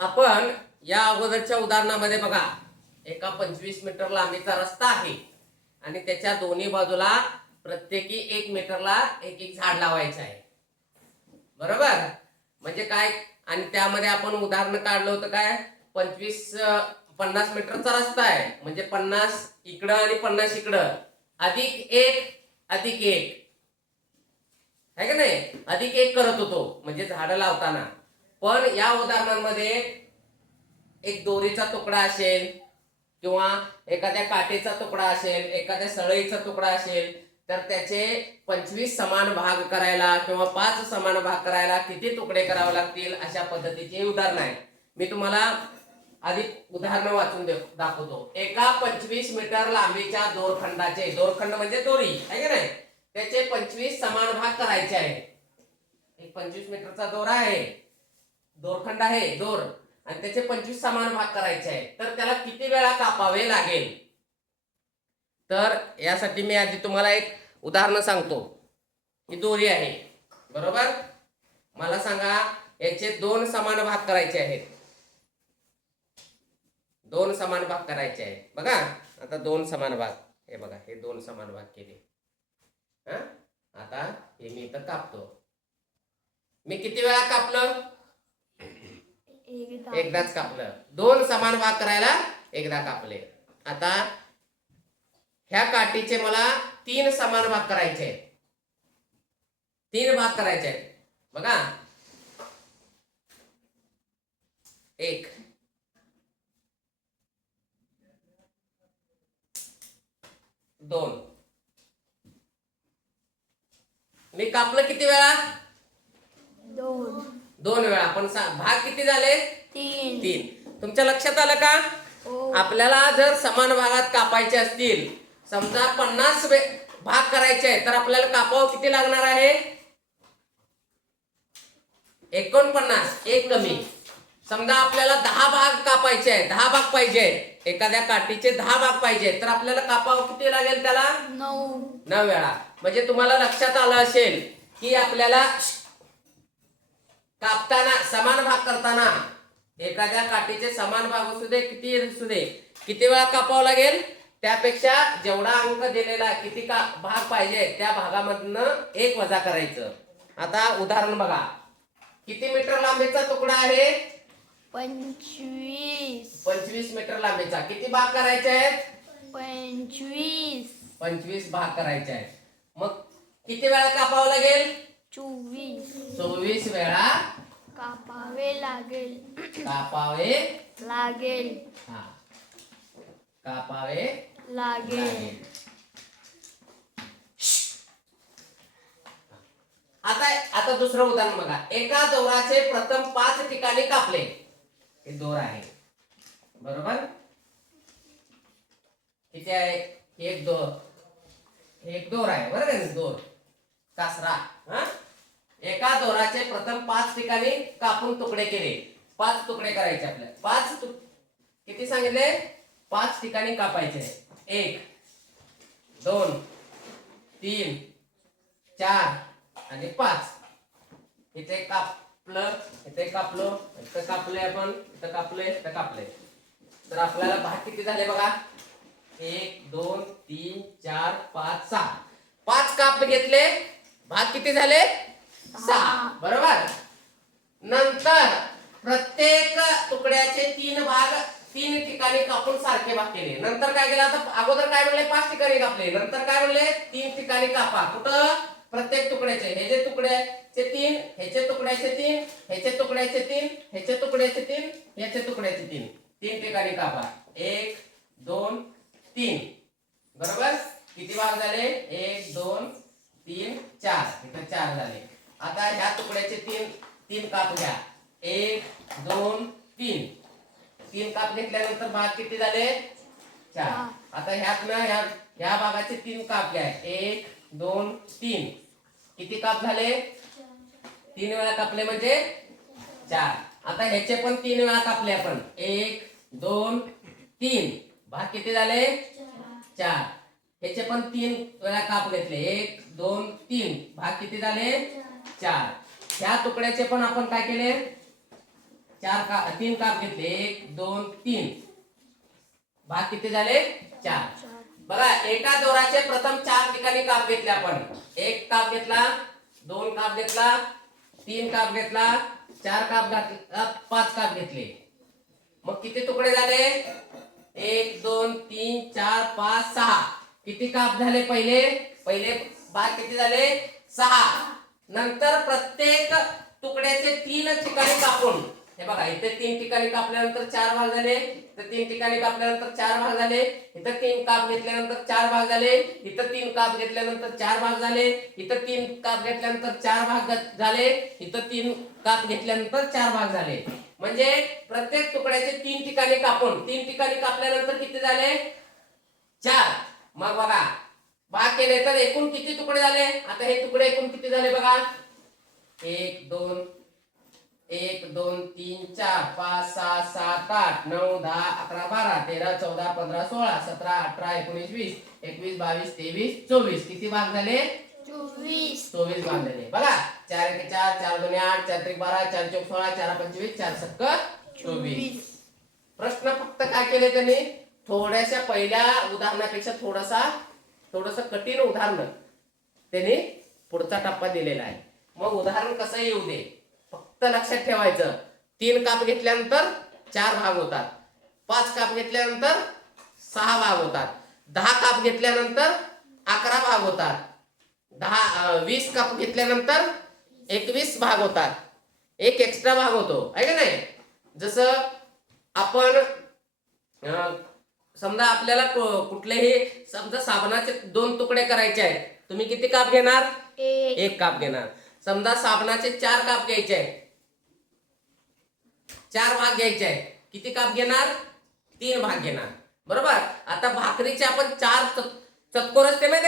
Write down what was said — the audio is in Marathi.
आपण या अगोदरच्या उदाहरणामध्ये बघा, एका 25 मीटर लांबीचा रस्ता आहे आणि त्याच्या दोन्ही बाजूला प्रत्येकी 1 मीटरला एक एक झाड लावायचं आहे. बरोबर? म्हणजे काय, आणि त्यामध्ये आपण उदाहरण काढलं होतं काय, 50 मीटरचा रस्ता आहे म्हणजे 50 इकडं आणि 50 इकडं अधिक 1 आहे का नाही, अधिक 1 करत होतो म्हणजे झाडं लावताना. पण या उदाहरणांमध्ये एक दोरीचा तुकडा असेल किंवा एखाद्या काठीचा तुकडा असेल, एखाद्या सळईचा तुकडा असेल, तर त्याचे 25 समान भाग करायला किंवा 5 समान भाग करायला किती तुकडे करावे लागतील, अशा पद्धतीचे उदाहरण आहे. मी तुम्हाला आधी उदाहरण वाचून दाखवतो. एका 25 मीटर लांबीच्या दोरखंडाचे, दोरखंड म्हणजे दोरी आहे का नाही, त्याचे 25 समान भाग करायचे आहे. एक 25 मीटरचा दोरा आहे, दोरखंड आहे दोर, आणि त्याचे 25 समान भाग करायचे आहे. तर त्याला किती वेळा कापावे लागेल? तर यासाठी मी आधी तुम्हाला एक उदाहरण सांगतो. ही दोरी आहे, बरोबर? मला सांगा, याचे 2 समान भाग करायचे आहेत. 2 समान भाग करायचे आहेत. बघा आता 2 समान भाग, हे बघा, हे 2 समान भाग केले. आता हे मी इथं कापतो. मी किती वेळा कापलं? एकदाच कापलं. 2 समान भाग करायला एकदा कापले. आता ह्या काठीचे मला 3 समान भाग करायचे आहेत. 3 भाग करायचे आहेत. बघा, 1 2. मी कापलं किती वेळा? 2 वेळा. पण भाग किती झाले? 3. तुमच्या लक्षात आलं का? आपल्याला जर समान भागात कापायचे असतील, समजा 50 भाग करायचे आहेत, तर आपल्याला कापावं किती लागणार आहे? 49. 1 कमी. समजा आपल्याला 10 भाग कापायचे आहेत, 10 भाग पाहिजे, एखाद्या काठीचे 10 भाग पाहिजे, तर आपल्याला कापावं किती लागेल? त्याला 9 वेळा. म्हणजे तुम्हाला लक्षात आलं असेल की आपल्याला कापताना, समान भाग करताना, एखाद्या काठीचे समान भाग असू दे, किती असू दे, किती वेळा कापावं लागेल? त्यापेक्षा जेवढा अंक दिलेला, किती भाग पाहिजे, त्या भागामधनं 1 वजा करायचं. आता उदाहरण बघा, किती मीटर लांबीचा तुकडा आहे? 25 मीटर लांबीचा. किती भाग करायचे आहेत? 25 भाग करायचे आहेत. मग किती वेळा कापावं लागेल? 24 वेळा कापावे लागेल. कापावे लागेल. आता दुसरं उदाहरण बघा. एका दोराचे प्रथम 5 ठिकाणी कापले. हे दोर आहे, बरोबर? किती आहे? एक दोर आहे, बरोबर आहे? दोर, कासरा. एका दोराचे प्रथम 5 ठिकाणी कापून तुकडे केले. 5 तुकडे करायचे आपल्याला. किती सांगितले? 5 ठिकाणी कापायचे. 1 2 3 4 आणि 5. इथे कापलं, इथे कापलो, इथं कापले आपण, इथं कापले. तर आपल्याला भाग किती झाले बघा? 1 2 3 4 5 6. 5 काप घेतले, भाग किती झाले? 6. बरोबर? नंतर प्रत्येक तुकड्याचे 3 भाग 3 ठिकाणी कापून सारखे भाग केले. नंतर काय केलं? आता अगोदर काय म्हणले? 5 ठिकाणी कापले. नंतर काय म्हणले? 3 ठिकाणी कापा. कुठं? प्रत्येक तुकड्याचे, हे जे तुकड्याचे 3, ह्याचे तुकड्याचे 3, ह्याचे तुकड्याचे 3, ह्याचे तुकड्याचे 3, ह्याचे तुकड्याचे 3. 3 ठिकाणी कापा. 1 2 3. बरोबर? किती भाग झाले? 1 2 3 4. इथं 4 झाले. आता ह्या तुकड्याचे 3 काप घ्या. 1 2 3. 3 काप घेतल्यानंतर भाग किती झाले? 4. आता ह्यातनं ह्या भागाचे 3 काप घ्या. 1 2 3. किती काप झाले? 3 वेळा कापले म्हणजे 4. आता ह्याचे पण 3 वेळा कापले आपण. 1 2 3. भाग किती झाले? 4. ह्याचे पण 3 वेळा काप घेतले. 1 2 3. भाग किती झाले? 4. ह्या तुकड्याचे पण आपण काय केले? तीन काप घेतले, 1 2 3 भाग किती झाले? 4. बघा एका दोराचे प्रथम 4 ठिकाणी काप घेतले आपण. 1 काप घेतला, 2 काप घेतला, 3 काप घेतला, 4 काप घातला, 5 काप घेतले. मग किती तुकडे झाले? 1 2 3 4 5 6. किती काप झाले? पहिले भाग किती झाले? 6. नंतर प्रत्येक तुकड्याचे 3 ठिकाणी कापून, हे बघा इथे 3 ठिकाणी कापल्यानंतर 4 भाग झाले, इथे 3 ठिकाणी कापल्यानंतर 4 भाग झाले, इथे 3 काप घेतल्यानंतर 4 भाग झाले, इथे 3 काप घेतल्यानंतर 4 भाग झाले, इथे 3 काप घेतल्यानंतर 4 भाग झाले, इथे 3 काप घेतल्यानंतर 4 भाग झाले. म्हणजे प्रत्येक तुकड्याचे 3 ठिकाणी कापून, 3 ठिकाणी कापल्यानंतर किती झाले? 4. मग बघा भाग केले तर एकूण किती तुकडे झाले? आता हे तुकडे एकूण किती झाले बघा? 1 2 3 4 5 6 7 8 9 10 11 12 13 14 15 16 17 18 19 20 21 22 23 24. किती भाग झाले? 24 भाग झाले. बघा 4 1 4 4 2 8 4 3 12 4 4 16 4 25 4 7 24. प्रश्न फक्त काय केले त्यांनी? थोड्याशा पहिल्या उदाहरणापेक्षा थोडंसं कठीण उदाहरण त्यांनी पुढचा टप्पा दिलेला आहे. मग उदाहरण कसं येऊ दे, फक्त लक्षात ठेवायचं. 3 काप घेतल्यानंतर 4 भाग होतात, 5 काप घेतल्यानंतर 6 भाग होतात, 10 काप घेतल्यानंतर 11 भाग होतात, 20 काप घेतल्यानंतर 21 भाग होतात, एक एक्स्ट्रा भाग होतो आहे का नाही? जसं आपण समजा आपल्याला कुठलेही समजा साबणाचे 2 तुकडे करायचे आहेत, तुम्ही किती काप घेणार? 1 काप घेणार. समजा साबणाचे 4 काप घ्यायचे आहेत, 4 भाग घ्यायचे आहेत, किती काप घेणार? 3 भाग घेणार. बरोबर. आता भाकरीचे आपण 4 चतकोर असते माहिती